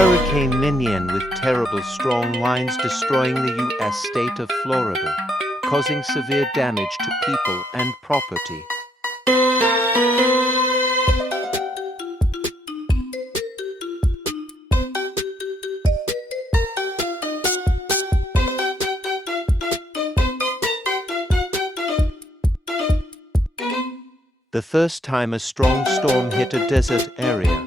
Hurricane Minion with terrible strong winds destroying the U.S. state of Florida, causing severe damage to people and property. The first time a strong storm hit a desert area,